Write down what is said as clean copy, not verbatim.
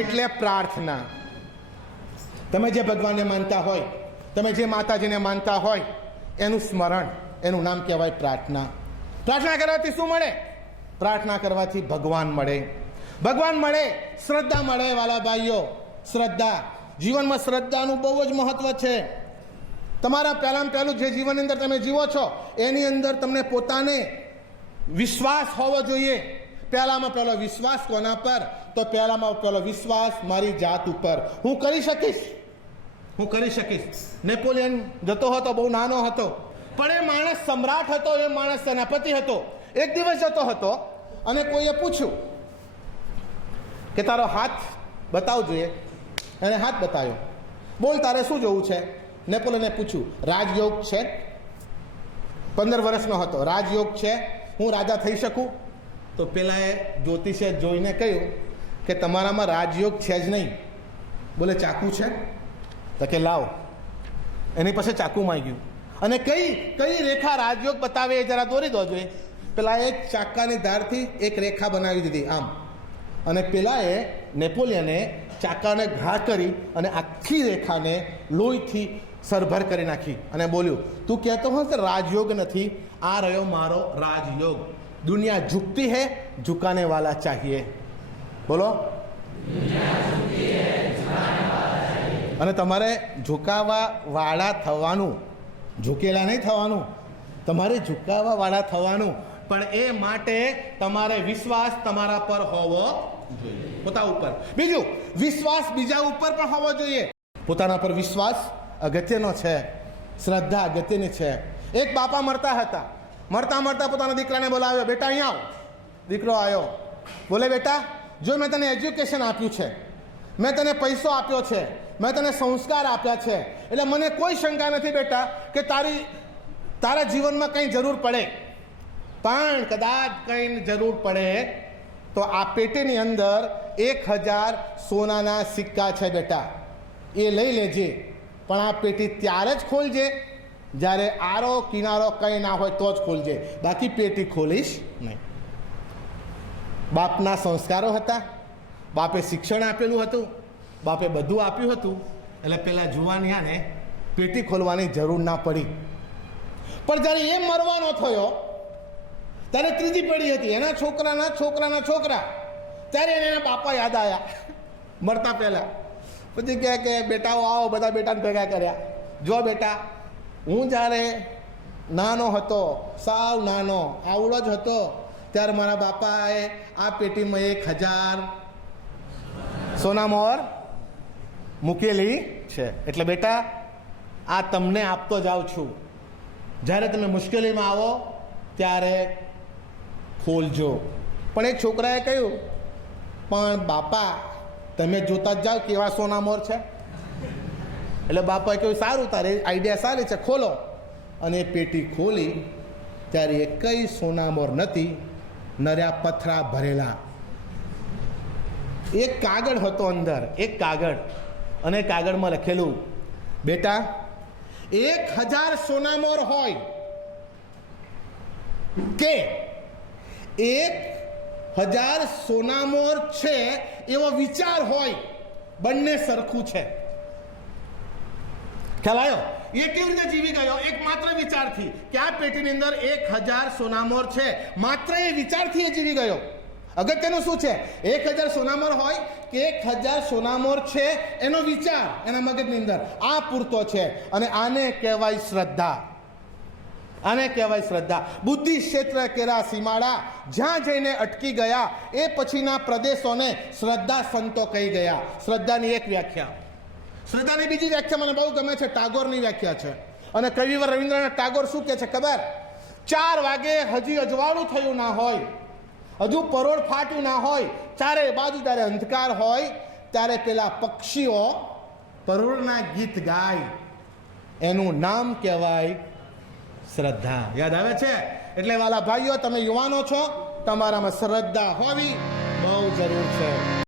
એટલે પ્રાર્થના. તમે જે ભગવાનને માનતા હોય, તમે જે માતાજીને માનતા હોય, એનું સ્મરણ, એનું નામ કહેવાય પ્રાર્થના. પ્રાર્થના કરવાથી શું મળે? પ્રાર્થના કરવાથી ભગવાન મળે. ભગવાન મળે, શ્રદ્ધા મળે. વાલા ભાઈઓ, શ્રદ્ધા, જીવનમાં શ્રદ્ધાનું બહુ જ મહત્વ છે. તમારા પહેલામાં પહેલું જે જીવનની અંદર તમે જીવો છો એની અંદર તમને પોતાને વિશ્વાસ હોવો જોઈએ. પહેલામાં પહેલો વિશ્વાસ કોના પર? તો પહેલામાં પહેલો વિશ્વાસ મારી જાત ઉપર. હું કરી શકીશ, હું કરી શકીશ. નેપોલિયન જતો હતો, બહુ નાનો હતો, પણ એ માણસ સમ્રાટ હતો, એ માણસ સેનાપતિ હતો. એક દિવસ જતો હતો અને કોઈએ પૂછ્યું કે તારો હાથ બતાવ જોઈએ. એને હાથ બતાવ્યો. બોલ, તારે શું જોવું છે? નેપોલિયને પૂછ્યું, રાજયોગ છે? 15 વર્ષનો હતો. રાજયોગ છે, હું રાજા થઈ શકું? તો પેલાએ જ્યોતિષે જોઈને કહ્યું કે તમારામાં રાજયોગ છે જ નહીં. બોલે, ચાકુ છે? તો કે લાવ. એની પાસે ચાકુ માંગ્યું અને કઈ રેખા રાજયોગ બતાવે એ જરા દોરી દો જોઈએ. પેલા એક ચાકાની ધારથી એક રેખા બનાવી દીધી આમ, અને પેલાએ નેપોલિયને ચાકાને ઘા કરી અને આખી રેખાને લોહીથી સરભર કરી નાખી અને બોલ્યું, તું કહેતો હોય કે રાજયોગ નથી, આ રહ્યો મારો રાજયોગ. દુનિયા ઝુકતી હૈ, ઝુકાને વાલા ચાહીએ. બોલો. અને તમારે ઝુકાવા વાળા થવાનું, ઝૂકેલા નહીં થવાનું. તમારે ઝુકાવા વાળા થવાનું, પણ એ માટે તમારે વિશ્વાસ તમારા પર હોવો જોઈએ, પોતા ઉપર. બીજું, વિશ્વાસ બીજા ઉપર પણ હોવો જોઈએ. પોતાના પર વિશ્વાસ અગત્યનો છે, શ્રદ્ધા અગત્યની છે. એક બાપા મરતા હતા. મરતા મરતા પોતાના દીકરાને બોલાવ્યો, બેટા અહીંયા આવ. દીકરો આવ્યો. બોલે, બેટા જો મેં તને એજ્યુકેશન આપ્યું છે, મેં તને પૈસો આપ્યો છે, મેં તને સંસ્કાર આપ્યા છે, એટલે મને કોઈ શંકા નથી બેટા કે તારા જીવનમાં કંઈ જરૂર પડે, પણ કદાચ કંઈ જરૂર પડે તો આ પેટીની અંદર 1000 સોનાના સિક્કા છે બેટા, એ લઈ લેજે. પણ આ પેટી ત્યારે જ ખોલજે જ્યારે આરો કિનારો કંઈ ના હોય તો જ ખોલજે, બાકી પેટી ખોલીશ નહીં. બાપના સંસ્કારો હતા, બાપે શિક્ષણ આપેલું હતું, બાપે બધું આપ્યું હતું, એટલે પેલા જુવાનિયાને પેટી ખોલવાની જરૂર ના પડી. પણ જ્યારે એ મરવાનો થયો ત્યારે ત્રીજી પેઢી હતી, એના છોકરાના છોકરાના છોકરા, ત્યારે એને એના બાપા યાદ આવ્યા મરતા પહેલા. પછી કહે કે બેટાઓ આવો, બધા બેટાને ભેગા કર્યા. જો બેટા, હું જ્યારે નાનો હતો, સાવ નાનો, આવડો જ હતો, ત્યારે મારા બાપાએ આ પેટીમાં 1000 સોનામોહર મૂકેલી છે. એટલે બેટા, આ તમને આપતો જાઉં છું. જ્યારે તમે મુશ્કેલીમાં આવો ત્યારે ખોલજો. પણ એક છોકરાએ કહ્યું, પણ બાપા તમે જોતા જ જાઓ કેવા સોનામોહર છે. એટલે બાપાએ કહ્યું, સારું, તારી આઈડિયા સારી છે, ખોલો. અને પેટી ખોલી ત્યારે એ કઈ સોનામોહર નથી, નર્યા પથરા ભરેલા. એક કાગળ હતો અંદર, એક કાગળ, અને કાગળમાં લખેલું, બેટા 1000 સોનામોહર હોય કે 1000 સોનામોહર છે એવો વિચાર હોય, બંને સરખું છે. ખ્યાલ આવ્યો? એ કેવી રીતે જીવી ગયો? એક માત્ર વિચારથી કે આ પેટીની અંદર 1000 સોનામોહર છે, માત્ર એ વિચારથી એ જીવી ગયો. અગત્યનું શું છે? 1000 સોનામોહર હોય કે 1000 સોનામોહર છે એનો વિચાર એના મગજની અંદર, આ પૂરતો છે. અને આને કહેવાય શ્રદ્ધા. આને કહેવાય શ્રદ્ધા. બુદ્ધિ ક્ષેત્ર કેરા સીમાડા, જ્યાં જઈને અટકી ગયા એ પછીના પ્રદેશોને શ્રદ્ધા સંતો કહી ગયા. શ્રદ્ધાની એક વ્યાખ્યા. શ્રદ્ધાની બીજી વ્યાખ્યા મને બહુ ગમે છે, ટાગોરની વ્યાખ્યા છે. અને કવિવર રવિન્દ્રનાથ ટાગોર શું કહે છે ખબર? 4 વાગે હજી અજવાળું થયું ના હોય, હજુ પરોળ ફાટ્યું ના હોય, ચારે બાજુ ત્યારે અંધકાર હોય, ત્યારે પેલા પક્ષીઓ પરોળના ગીત ગાય, એનું નામ કહેવાય શ્રદ્ધા. યાદ આવે છે? એટલે વાલા ભાઈઓ, તમે યુવાનો છો, તમારામાં શ્રદ્ધા હોવી બહુ જરૂર છે.